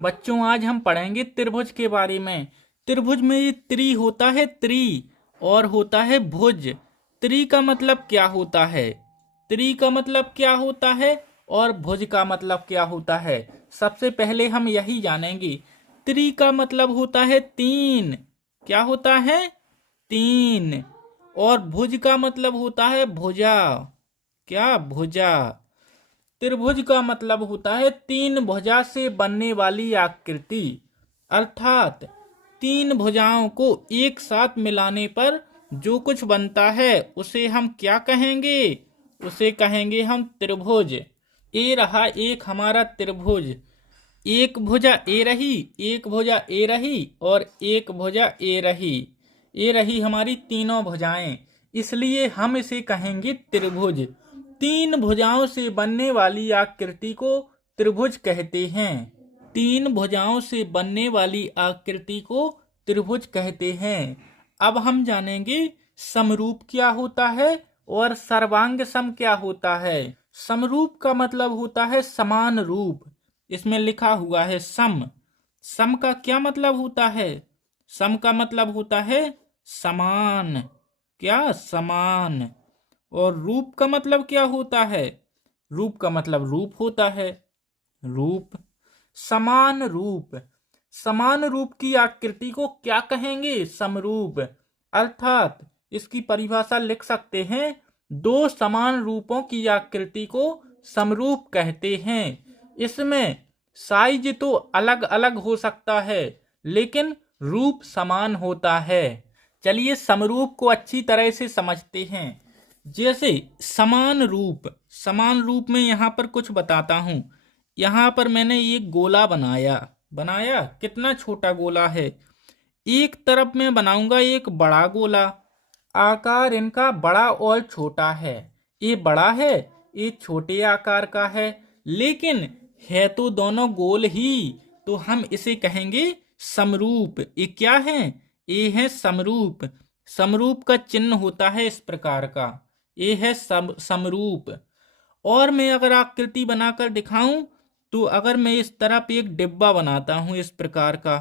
बच्चों आज हम पढ़ेंगे त्रिभुज के बारे में। त्रिभुज में ये त्रि होता है, त्रि और होता है भुज। त्रि का मतलब क्या होता है, त्रि का मतलब क्या होता है और भुज का मतलब क्या होता है। सबसे पहले हम यही जानेंगे। त्रि का मतलब होता है तीन। क्या होता है? तीन। और भुज का मतलब होता है भुजा। क्या? भुजा। त्रिभुज का मतलब होता है तीन भुजा से बनने वाली आकृति, अर्थात तीन भुजाओं को एक साथ मिलाने पर जो कुछ बनता है उसे हम क्या कहेंगे? उसे कहेंगे हम त्रिभुज। ये रहा एक हमारा त्रिभुज। एक भुजा ए रही, एक भुजा ए रही और एक भुजा ए रही। ये रही हमारी तीनों भुजाएं, इसलिए हम इसे कहेंगे त्रिभुज। तीन भुजाओं से बनने वाली आकृति को त्रिभुज कहते हैं। तीन भुजाओं से बनने वाली आकृति को त्रिभुज कहते हैं। अब हम जानेंगे समरूप क्या होता है और सर्वांग सम क्या होता है। समरूप का मतलब होता है समान रूप। इसमें लिखा हुआ है सम। सम का क्या मतलब होता है? सम का मतलब होता है समान। क्या? समान। और रूप का मतलब क्या होता है? रूप का मतलब रूप होता है, रूप। समान रूप। समान रूप की आकृति को क्या कहेंगे? समरूप। अर्थात इसकी परिभाषा लिख सकते हैं, दो समान रूपों की आकृति को समरूप कहते हैं। इसमें साइज तो अलग अलग हो सकता है लेकिन रूप समान होता है। चलिए समरूप को अच्छी तरह से समझते हैं। जैसे समान रूप, समान रूप में यहाँ पर कुछ बताता हूँ। यहाँ पर मैंने एक गोला बनाया। बनाया कितना छोटा गोला है। एक तरफ मैं बनाऊंगा एक बड़ा गोला। आकार इनका बड़ा और छोटा है। ये बड़ा है, ये छोटे आकार का है, लेकिन है तो दोनों गोल ही। तो हम इसे कहेंगे समरूप। ये क्या है? ये है समरूप। समरूप का चिन्ह होता है इस प्रकार का। ये है समरूप। और मैं अगर आकृति बनाकर दिखाऊं तो अगर मैं इस तरफ एक डिब्बा बनाता हूं इस प्रकार का,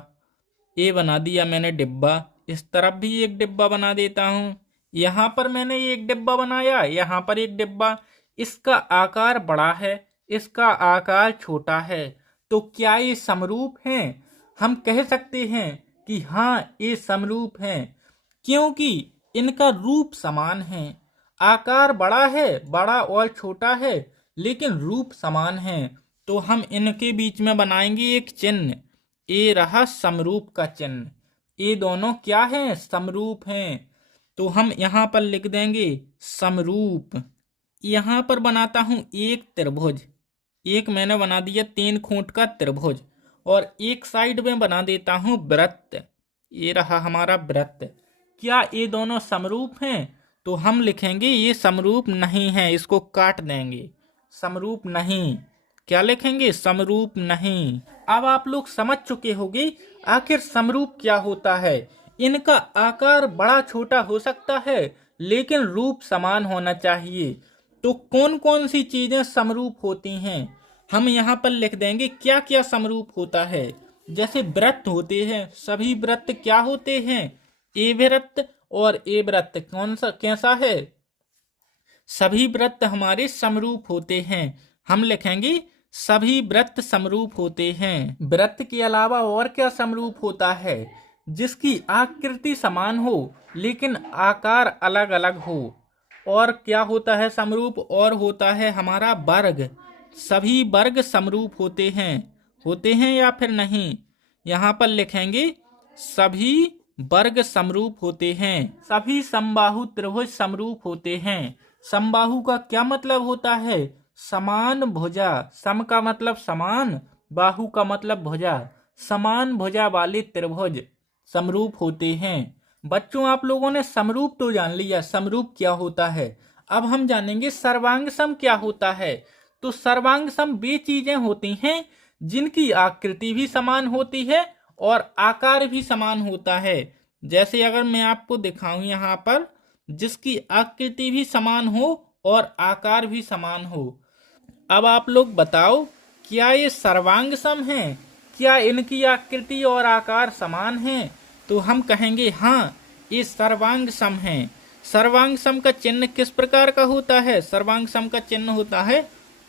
ये बना दिया मैंने डिब्बा। इस तरफ भी एक डिब्बा बना देता हूं। यहाँ पर मैंने एक डिब्बा बनाया, यहाँ पर एक डिब्बा। इसका आकार बड़ा है, इसका आकार छोटा है। तो क्या ये समरूप हैं? हम कह सकते हैं कि हाँ, ये समरूप हैं, क्योंकि इनका रूप समान है। आकार बड़ा है, बड़ा और छोटा है, लेकिन रूप समान है। तो हम इनके बीच में बनाएंगे एक चिन्ह। ये रहा समरूप का चिन्ह। ये दोनों क्या हैं? समरूप हैं। तो हम यहाँ पर लिख देंगे समरूप। यहाँ पर बनाता हूँ एक त्रिभुज। एक मैंने बना दिया तीन खूंट का त्रिभुज। और एक साइड में बना देता हूँ वृत्त। ये रहा हमारा वृत्त। क्या ये दोनों समरूप हैं? तो हम लिखेंगे ये समरूप नहीं है, इसको काट देंगे। समरूप नहीं। क्या लिखेंगे? समरूप नहीं। अब आप लोग समझ चुके होंगे आखिर समरूप क्या होता है। इनका आकार बड़ा छोटा हो सकता है लेकिन रूप समान होना चाहिए। तो कौन कौन सी चीजें समरूप होती हैं? हम यहाँ पर लिख देंगे क्या क्या समरूप होता है। जैसे वृत्त होते हैं, सभी वृत्त क्या होते हैं? ए वृत्त। और ए वृत्त कौन सा कैसा है? सभी वृत्त हमारे समरूप होते हैं। हम लिखेंगे सभी वृत्त समरूप होते हैं। वृत्त के अलावा और क्या समरूप होता है? जिसकी आकृति समान हो लेकिन आकार अलग अलग हो। और क्या होता है समरूप? और होता है हमारा वर्ग। सभी वर्ग समरूप होते हैं या फिर नहीं? यहाँ पर लिखेंगे सभी वर्ग समरूप होते हैं। सभी समबाहु त्रिभुज समरूप होते हैं। समबाहु का क्या मतलब होता है? समान भुजा। सम का मतलब समान, बाहु का मतलब भुजा। समान भुजा वाले त्रिभुज समरूप होते हैं। बच्चों आप लोगों ने समरूप तो जान लिया, समरूप क्या होता है। अब हम जानेंगे सर्वांग सम क्या होता है। तो सर्वांग सम वे चीजें होती हैं जिनकी आकृति भी समान होती है और आकार भी समान होता है। जैसे अगर मैं आपको दिखाऊं यहाँ पर, जिसकी आकृति भी समान हो और आकार भी समान हो। अब आप लोग बताओ क्या ये सर्वांग सम है? क्या इनकी आकृति और आकार समान है? तो हम कहेंगे हाँ, ये सर्वांग सम है। सर्वांग सम का चिन्ह किस प्रकार का होता है? सर्वांग सम का चिन्ह होता है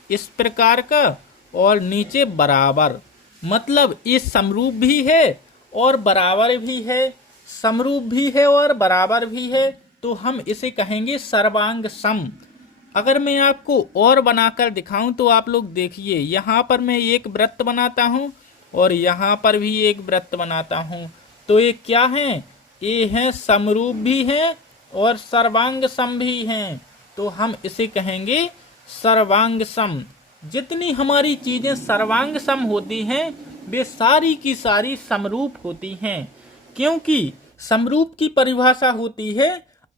इस प्रकार का और नीचे बराबर, मतलब ये समरूप भी है और बराबर भी है, समरूप भी है और बराबर भी है, तो हम इसे कहेंगे सर्वांग सम। अगर मैं आपको और बनाकर दिखाऊं तो आप लोग देखिए, यहाँ पर मैं एक वृत्त बनाता हूँ और यहाँ पर भी एक वृत्त बनाता हूँ, तो ये क्या है? ये हैं समरूप भी हैं और सर्वांग सम भी हैं, तो हम इसे कहेंगे सर्वांग सम। जितनी हमारी चीजें सर्वांग सम होती हैं वे सारी की सारी समरूप होती हैं, क्योंकि समरूप की परिभाषा होती है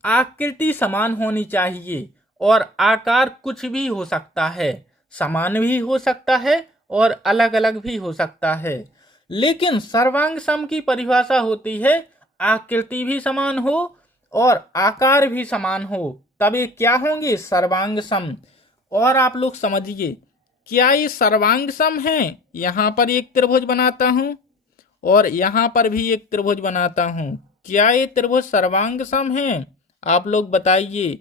आकृति समान होनी चाहिए और आकार कुछ भी हो सकता है, समान भी हो सकता है और अलग अलग भी हो सकता है। लेकिन सर्वांग सम की परिभाषा होती है आकृति भी समान हो और आकार भी समान हो, तब ये क्या होंगे? सर्वांग सम। और आप लोग समझिए, क्या ये सर्वांग सम है? यहाँ पर एक त्रिभुज बनाता हूँ और यहाँ पर भी एक त्रिभुज बनाता हूँ, क्या ये त्रिभुज सर्वांग सम है? आप लोग बताइए।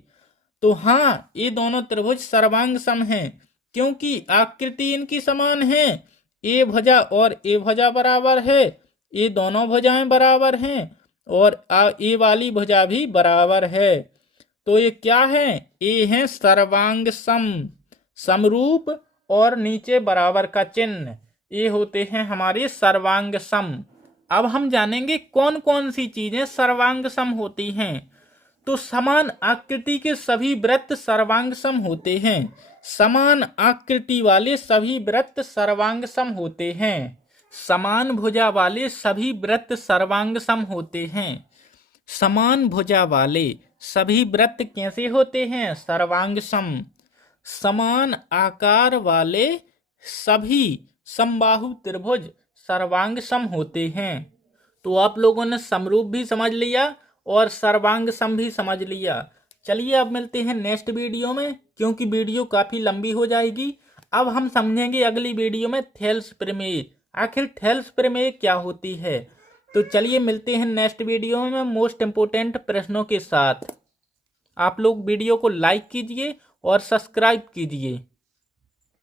तो हाँ, ये दोनों त्रिभुज सर्वांग सम हैं, क्योंकि आकृति इनकी समान है। ए भुजा और ए भुजा बराबर है, ये दोनों भुजाएं बराबर हैं और ए वाली भुजा भी बराबर है, तो ये क्या है? ये है सर्वांग सम, समरूप और नीचे बराबर का चिन्ह, ये होते हैं हमारे सर्वांग सम। अब हम जानेंगे कौन कौन सी चीजें सर्वांग सम होती हैं। तो समान आकृति के सभी वृत्त सर्वांग सम होते हैं। समान आकृति वाले सभी वृत्त सर्वांग सम होते हैं। समान भुजा वाले सभी वृत्त सर्वांग सम होते हैं। समान भुजा वाले सभी वृत्त कैसे होते हैं? सर्वांग सम। समान आकार वाले सभी समबाहु त्रिभुज सर्वांग सम होते हैं। तो आप लोगों ने समरूप भी समझ लिया और सर्वांग सम भी समझ लिया। चलिए अब मिलते हैं नेक्स्ट वीडियो में, क्योंकि वीडियो काफी लंबी हो जाएगी। अब हम समझेंगे अगली वीडियो में थेल्स प्रमेय। आखिर थेल्स प्रमेय क्या होती है? तो चलिए मिलते हैं नेक्स्ट वीडियो में मोस्ट इम्पोर्टेंट प्रश्नों के साथ। आप लोग वीडियो को लाइक कीजिए और सब्सक्राइब कीजिए।